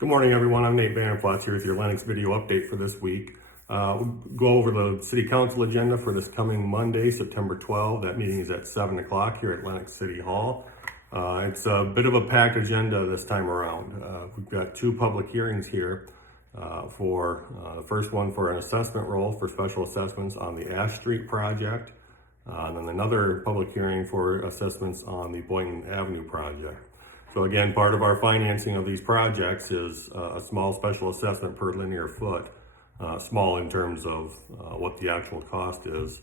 Good morning, everyone. I'm Nate Vanderplatz here with your Lennox video update for this week. We'll go over the City Council agenda for this coming Monday, September 12th. That meeting is at 7 o'clock here at Lennox City Hall. It's a bit of a packed agenda this time around. We've got two public hearings here for the first one for an assessment roll for special assessments on the Ash Street project, and then another public hearing for assessments on the Boynton Avenue project. So again, part of our financing of these projects is a small special assessment per linear foot, small in terms of what the actual cost is,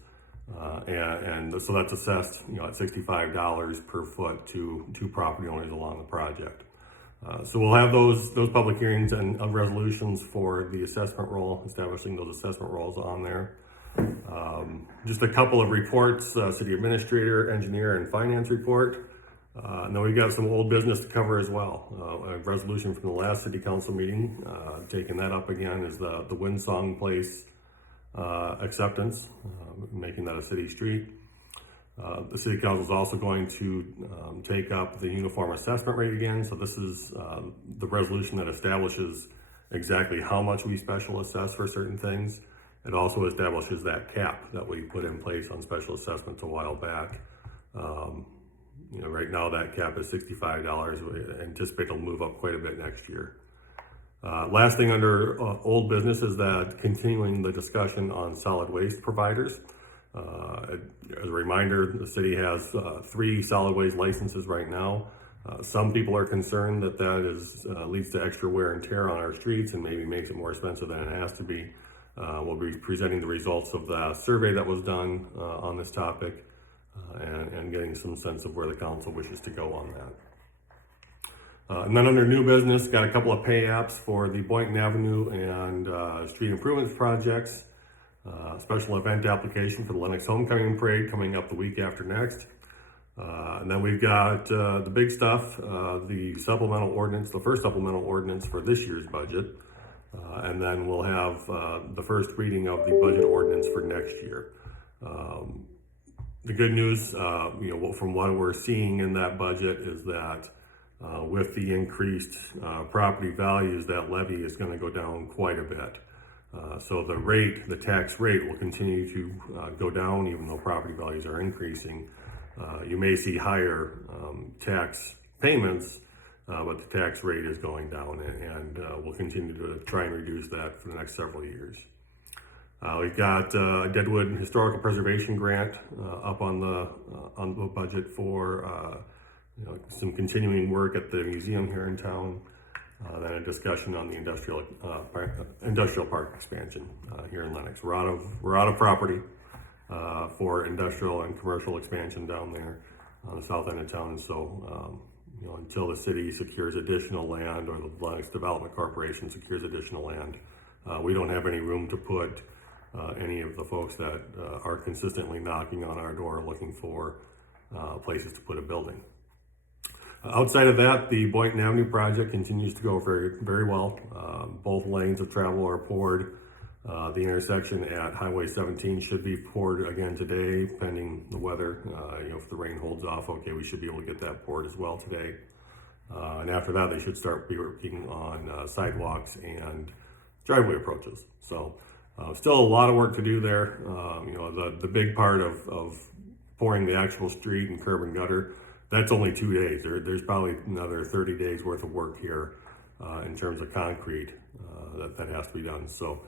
and so that's assessed, at $65 per foot to property owners along the project. So we'll have those public hearings and resolutions for the assessment roll, establishing those assessment rolls on there. Just a couple of reports: city administrator, engineer, and finance report. And then we've got some old business to cover as well. A resolution from the last city council meeting, taking that up again, is the Windsong Place acceptance, making that a city street. The city council is also going to take up the uniform assessment rate again. So this is the resolution that establishes exactly how much we special assess for certain things. It also establishes that cap that we put in place on special assessments a while back. Right now that cap is $65. We anticipate it'll move up quite a bit next year. Last thing under old business is that continuing the discussion on solid waste providers. As a reminder, the city has 3 solid waste licenses right now. Some people are concerned that leads to extra wear and tear on our streets and maybe makes it more expensive than it has to be. We'll be presenting the results of the survey that was done on this topic. And getting some sense of where the council wishes to go on that. And then under new business, got a couple of pay apps for the Boynton Avenue and street improvements projects. Special event application for the Lennox Homecoming Parade coming up the week after next. And then we've got the big stuff, the supplemental ordinance, the first supplemental ordinance for this year's budget. And then we'll have the first reading of the budget ordinance for next year. The good news, from what we're seeing in that budget is that with the increased property values, that levy is going to go down quite a bit. So the tax rate will continue to go down even though property values are increasing. You may see higher tax payments, but the tax rate is going down, and we'll continue to try and reduce that for the next several years. We've got a Deadwood Historical Preservation Grant up on the budget for some continuing work at the museum here in town. Then a discussion on the industrial park expansion here in Lennox. We're out of property for industrial and commercial expansion down there on the south end of town. So until the city secures additional land or the Lennox Development Corporation secures additional land, we don't have any room to put any of the folks that are consistently knocking on our door looking for places to put a building. Outside of that, the Boynton Avenue project continues to go very, very well. Both lanes of travel are poured. The intersection at Highway 17 should be poured again today, pending the weather. If the rain holds off, okay, we should be able to get that poured as well today. And after that, they should start working on sidewalks and driveway approaches. So still a lot of work to do there. The big part of pouring the actual street and curb and gutter, that's only 2 days. There's probably another 30 days worth of work here in terms of concrete that has to be done. So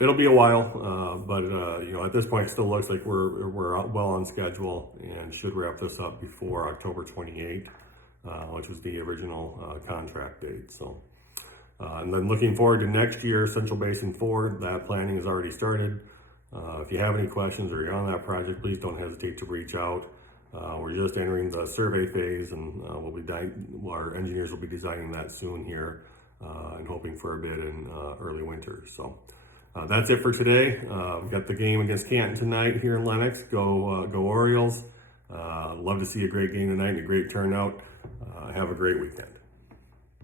it'll be a while, but at this point it still looks like we're well on schedule and should wrap this up before October 28th, which was the original contract date. So. And then looking forward to next year, Central Basin 4, that planning has already started. If you have any questions or you're on that project, please don't hesitate to reach out. We're just entering the survey phase, and our engineers will be designing that soon here and hoping for a bid in early winter. So that's it for today. We've got the game against Canton tonight here in Lennox. Go Orioles. Love to see a great game tonight and a great turnout. Have a great weekend.